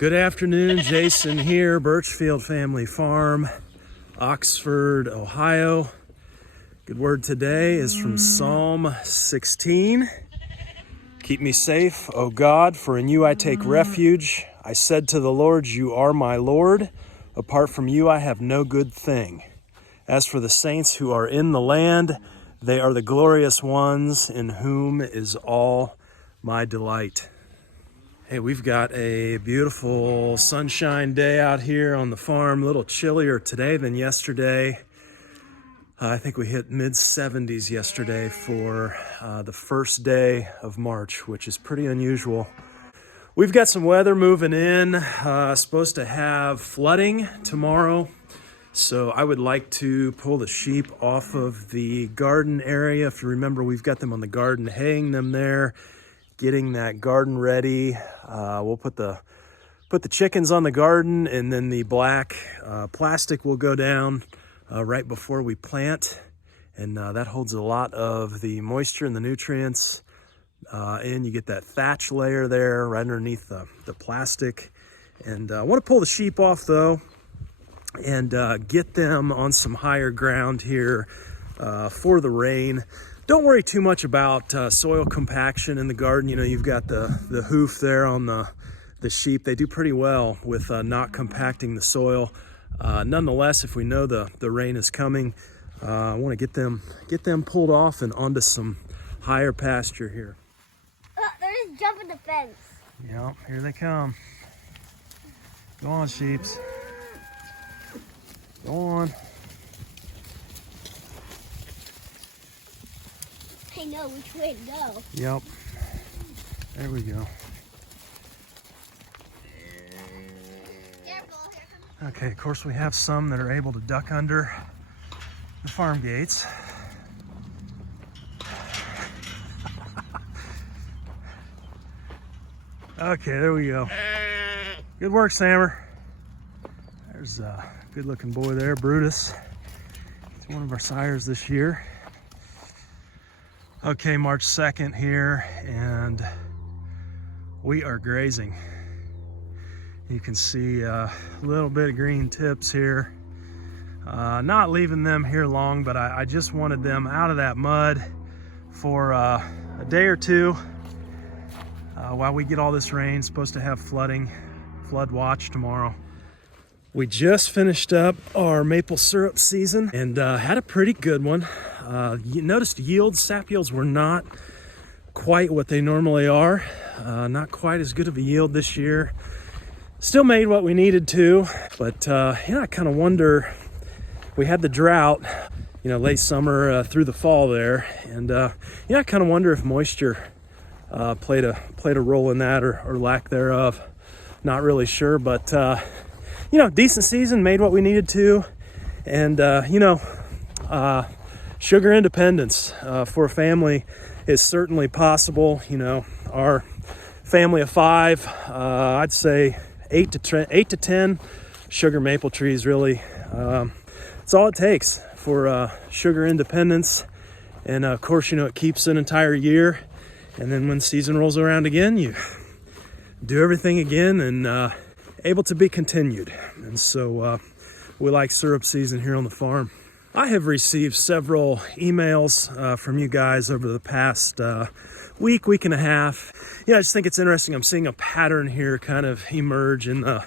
Good afternoon, Jason here, Birchfield Family Farm, Oxford, Ohio. Good word today is from Psalm 16. Keep me safe, O God, for in you I take refuge. I said to the Lord, you are my Lord. Apart from you I have no good thing. As for the saints who are in the land, they are the glorious ones in whom is all my delight. Hey, we've got a beautiful sunshine day out here on the farm. A little chillier today than yesterday. I think we hit mid-70s yesterday for the first day of March, which is pretty unusual. We've got some weather moving in. Supposed to have flooding tomorrow. So I would like to pull the sheep off of the garden area. If you remember, we've got them on the garden, haying them there, getting that garden ready. We'll put the chickens on the garden, and then the black plastic will go down right before we plant. And that holds a lot of the moisture and the nutrients. And you get that thatch layer there right underneath the plastic. And I want to pull the sheep off though, and get them on some higher ground here for the rain. Don't worry too much about soil compaction in the garden. You know, you've got the hoof there on the sheep. They do pretty well with not compacting the soil. Nonetheless, if we know the rain is coming, I want to get them pulled off and onto some higher pasture here. They're just jumping the fence. Yep, here they come. Go on, sheeps. Go on. I know which way to go. Yep. There we go. Okay, of course we have some that are able to duck under the farm gates. Okay, there we go. Good work, Sammer. There's a good looking boy there, Brutus. He's one of our sires this year. Okay, March 2nd here, and we are grazing. You can see a little bit of green tips here. Not leaving them here long, but I just wanted them out of that mud for a day or two while we get all this rain. Supposed to have flood watch tomorrow. We just finished up our maple syrup season and had a pretty good one. You noticed sap yields were not quite what they normally are. Not quite as good of a yield this year. Still made what we needed to, but I kind of wonder, we had the drought, late summer through the fall there, and I kind of wonder if moisture played a role in that or lack thereof. Not really sure, but decent season, made what we needed to, and sugar independence for a family is certainly possible. Our family of 5, I'd say 8 to 10 sugar maple trees, really. It's all it takes for sugar independence. And of course, it keeps an entire year. And then when season rolls around again, you do everything again and able to be continued. And so we like syrup season here on the farm. I have received several emails from you guys over the past week and a half. I just think it's interesting. I'm seeing a pattern here kind of emerge in the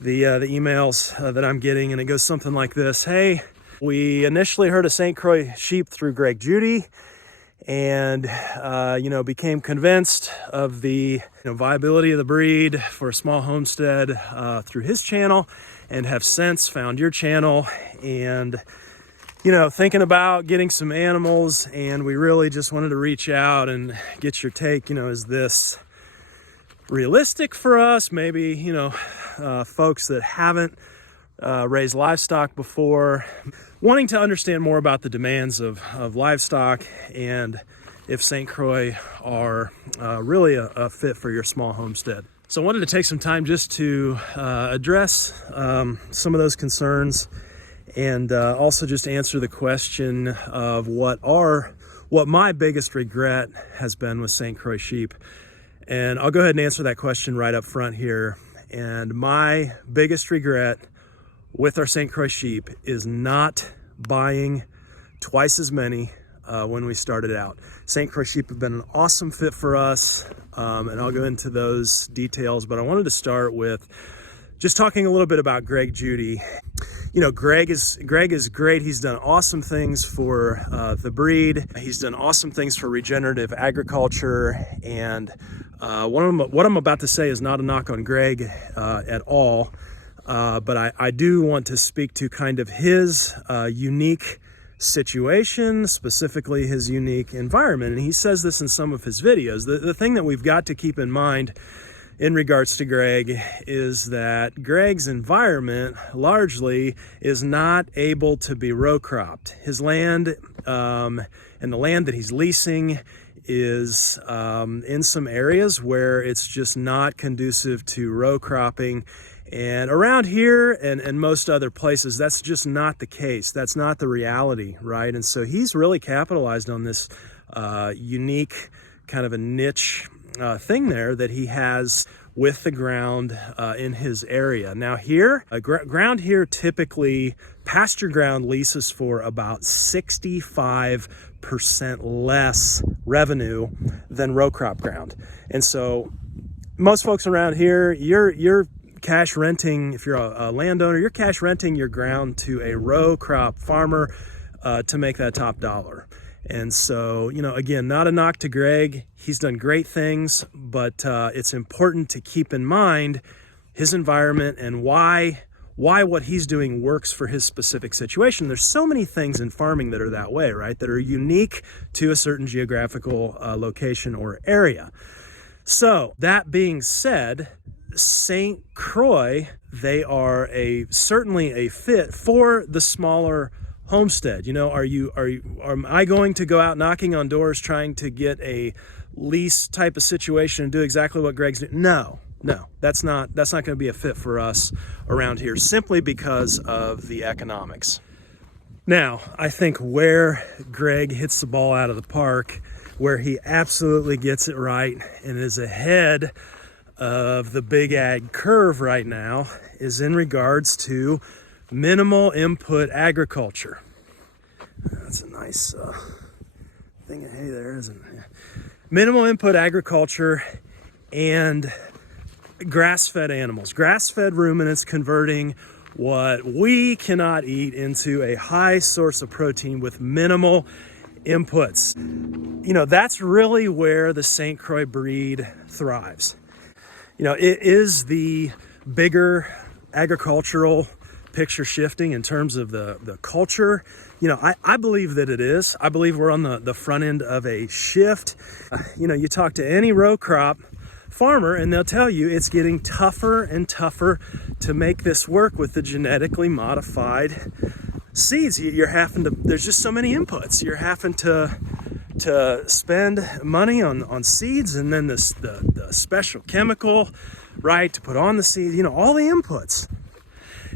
emails that I'm getting, and it goes something like this. Hey, we initially heard of St. Croix sheep through Judy, and became convinced of the viability of the breed for a small homestead through his channel, and have since found your channel and thinking about getting some animals, and we really just wanted to reach out and get your take. Is this realistic for us? Maybe, folks that haven't raised livestock before, wanting to understand more about the demands of livestock, and if St. Croix are really a fit for your small homestead. So I wanted to take some time just to address some of those concerns, and also just answer the question of what my biggest regret has been with St. Croix sheep. And I'll go ahead and answer that question right up front here. And my biggest regret with our St. Croix sheep is not buying twice as many when we started out. St. Croix sheep have been an awesome fit for us, and I'll go into those details, but I wanted to start with just talking a little bit about Greg Judy. You know, Greg is great. He's done awesome things for the breed. He's done awesome things for regenerative agriculture. And what I'm about to say is not a knock on Greg at all. But I do want to speak to kind of his unique situation, specifically his unique environment. And he says this in some of his videos. The thing that we've got to keep in mind in regards to Greg is that Greg's environment largely is not able to be row cropped. His land and the land that he's leasing is in some areas where it's just not conducive to row cropping. And around here and most other places, that's just not the case. That's not the reality, right? And so he's really capitalized on this unique kind of a niche thing there that he has with the ground in his area. Now here, ground here typically, pasture ground leases for about 65% less revenue than row crop ground. And so most folks around here, you're cash renting, if you're a landowner, you're cash renting your ground to a row crop farmer to make that top dollar. And so, you know, again, not a knock to Greg. He's done great things, but it's important to keep in mind his environment and why what he's doing works for his specific situation. There's so many things in farming that are that way, right? That are unique to a certain geographical location or area. So that being said, St. Croix, they are certainly a fit for the smaller homestead. You know, am I going to go out knocking on doors trying to get a lease type of situation and do exactly what Greg's doing? No, that's not going to be a fit for us around here, simply because of the economics. Now, I think where Greg hits the ball out of the park, where he absolutely gets it right and is ahead of the big ag curve right now, is in regards to minimal input agriculture. That's a nice thing of hay there, isn't it? Minimal input agriculture and grass-fed animals. Grass-fed ruminants converting what we cannot eat into a high source of protein with minimal inputs. You know, that's really where the St. Croix breed thrives. You know, it is the bigger agricultural picture shifting in terms of the culture. You know, I believe that it is. I believe we're on the front end of a shift. You know, you talk to any row crop farmer and they'll tell you it's getting tougher and tougher to make this work with the genetically modified seeds. There's just so many inputs. You're having to spend money on seeds, and then the special chemical, right, to put on the seed, you know, all the inputs.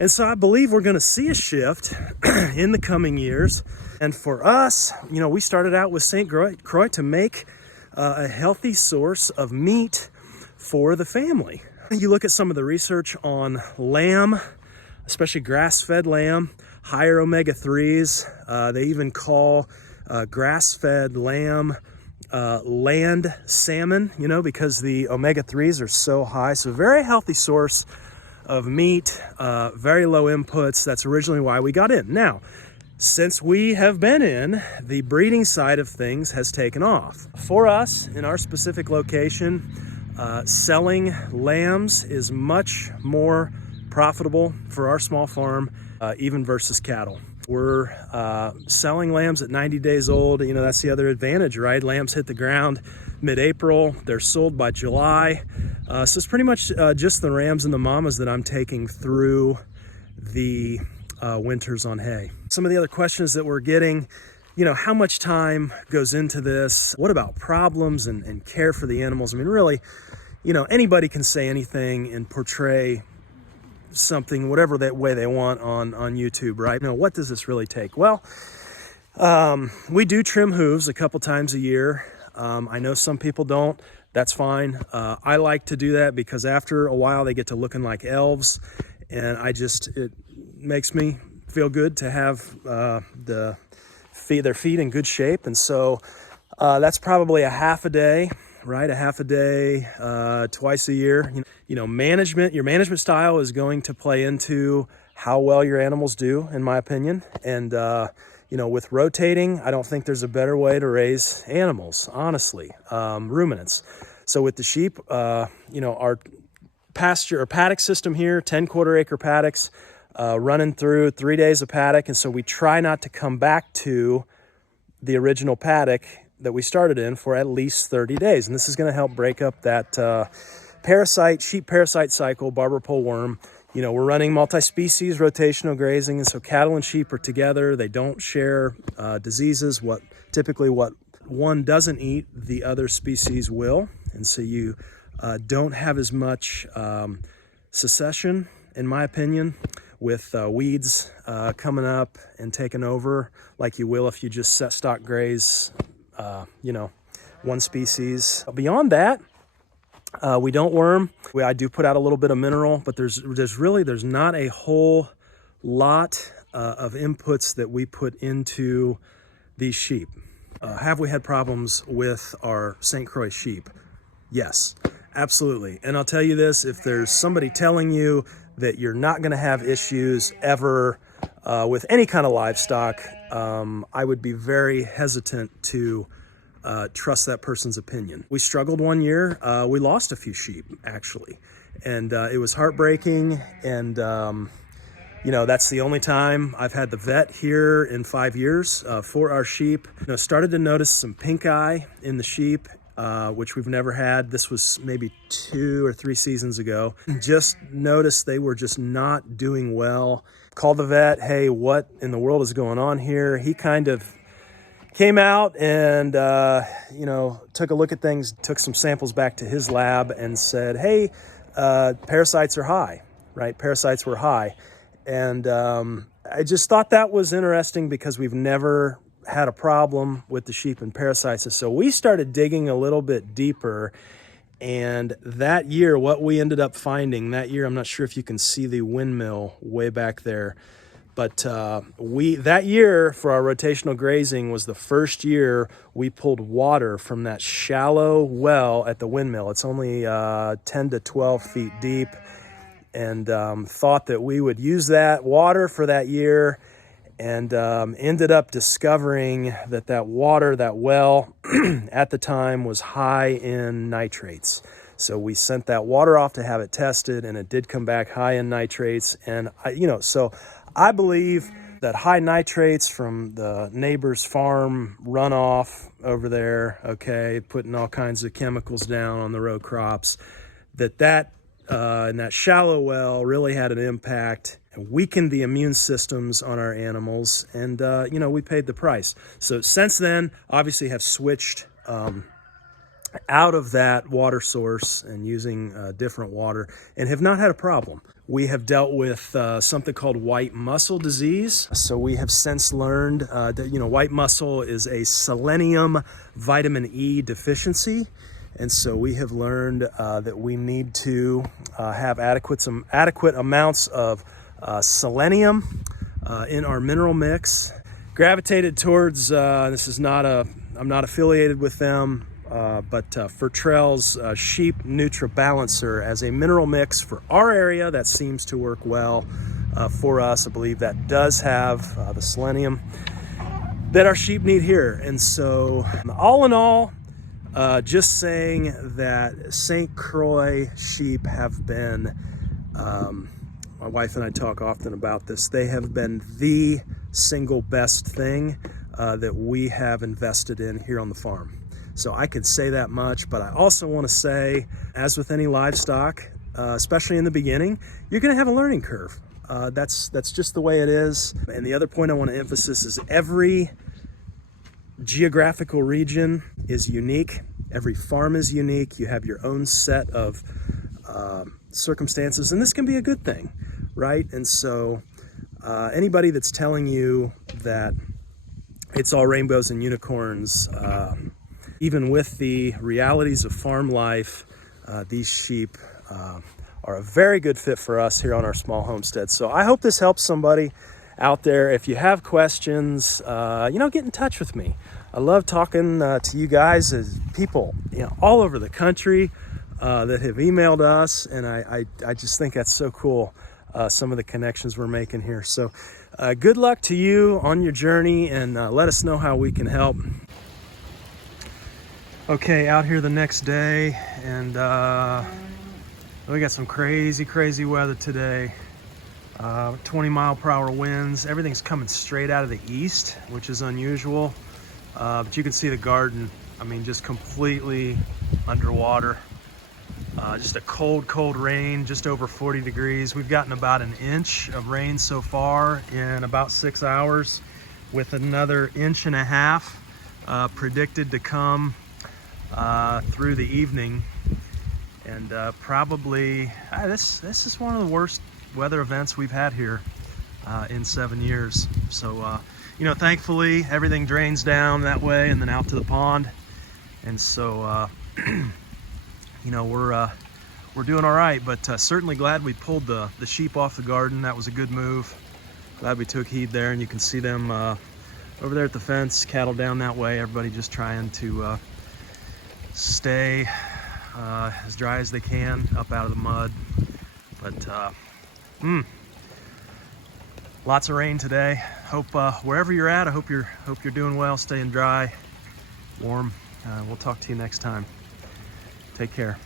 And so I believe we're going to see a shift in the coming years. And for us, you know, we started out with St. Croix to make a healthy source of meat for the family. You look at some of the research on lamb, especially grass-fed lamb, higher omega-3s. They even call grass-fed lamb land salmon, you know, because the omega-3s are so high. So very healthy source of meat, very low inputs. That's originally why we got in. Now, since we have been in, the breeding side of things has taken off. For us, in our specific location, selling lambs is much more profitable for our small farm, even versus cattle. We're selling lambs at 90 days old. You know, that's the other advantage, right? Lambs hit the ground mid-April. They're sold by July. So it's pretty much just the rams and the mamas that I'm taking through the winters on hay. Some of the other questions that we're getting, you know, how much time goes into this? What about problems and care for the animals? I mean, really, you know, anybody can say anything and portray something, whatever that way they want on YouTube, right? Now, what does this really take? Well, we do trim hooves a couple times a year. I know some people don't. that's fine. I like to do that because after a while they get to looking like elves, and it makes me feel good to have their feet in good shape. And so that's probably a half a day, right? A half a day, twice a year. Your management style is going to play into how well your animals do, in my opinion. And, with rotating, I don't think there's a better way to raise animals, honestly, ruminants. So with the sheep, our pasture or paddock system here, 10 quarter-acre paddocks, running through 3 days of paddock. And so we try not to come back to the original paddock that we started in for at least 30 days. And this is going to help break up that sheep parasite cycle, barber pole worm. We're running multi-species rotational grazing, and so cattle and sheep are together. They don't share diseases. Typically what one doesn't eat, the other species will. And so you don't have as much succession, in my opinion, with weeds coming up and taking over like you will if you just set stock graze, one species. Beyond that, we don't worm. I do put out a little bit of mineral, but there's not a whole lot of inputs that we put into these sheep. Have we had problems with our St. Croix sheep? Yes, absolutely. And I'll tell you this, if there's somebody telling you that you're not going to have issues ever with any kind of livestock, I would be very hesitant to trust that person's opinion. We struggled one year. We lost a few sheep, actually. And it was heartbreaking. And, that's the only time I've had the vet here in 5 years for our sheep. Started to notice some pink eye in the sheep, which we've never had. This was maybe 2 or 3 seasons ago. Just noticed they were just not doing well. Called the vet, hey, what in the world is going on here? He kind of came out and, took a look at things, took some samples back to his lab and said, hey, parasites are high, right? Parasites were high. And I just thought that was interesting because we've never had a problem with the sheep and parasites. And so we started digging a little bit deeper. And that year, what we ended up finding that year, I'm not sure if you can see the windmill way back there, but that year for our rotational grazing was the first year we pulled water from that shallow well at the windmill. It's only 10 to 12 feet deep, and thought that we would use that water for that year, and ended up discovering that water, that well at the time was high in nitrates. So we sent that water off to have it tested, and it did come back high in nitrates. And so I believe that high nitrates from the neighbor's farm runoff over there, okay, putting all kinds of chemicals down on the row crops, that in that shallow well really had an impact and weakened the immune systems on our animals. And, we paid the price. So since then, obviously have switched out of that water source and using different water and have not had a problem. We have dealt with something called white mussel disease. So we have since learned that, white mussel is a selenium vitamin E deficiency. And so we have learned that we need to have adequate amounts of selenium in our mineral mix. Gravitated towards, I'm not affiliated with them, but Fertrell's Sheep Nutri-Balancer as a mineral mix for our area that seems to work well for us. I believe that does have the selenium that our sheep need here. And so all in all, just saying that St. Croix sheep have been, my wife and I talk often about this, they have been the single best thing that we have invested in here on the farm. So I could say that much, but I also want to say, as with any livestock, especially in the beginning, you're going to have a learning curve. That's just the way it is. And the other point I want to emphasize is every geographical region is unique. Every farm is unique. You have your own set of circumstances, and this can be a good thing, right? And so anybody that's telling you that it's all rainbows and unicorns, Even with the realities of farm life, these sheep are a very good fit for us here on our small homestead. So I hope this helps somebody out there. If you have questions, get in touch with me. I love talking to you guys as people, all over the country that have emailed us, and I just think that's so cool. Some of the connections we're making here. So good luck to you on your journey, and let us know how we can help. Okay, out here the next day, and we got some crazy weather today. 20-mile-per-hour winds. Everything's coming straight out of the east, which is unusual. But you can see the garden, just completely underwater. Just a cold rain, just over 40 degrees. We've gotten about an inch of rain so far in about 6 hours, with another 1.5 inches predicted to come through the evening. And probably, this is one of the worst weather events we've had here in 7 years. So, thankfully everything drains down that way and then out to the pond. And so, we're doing all right, but certainly glad we pulled the sheep off the garden. That was a good move. Glad we took heed there, and you can see them over there at the fence, cattle down that way. Everybody just trying to stay as dry as they can up out of the mud. But lots of rain today. Hope wherever you're at, I hope you're doing well, staying dry, warm. We'll talk to you next time. Take care.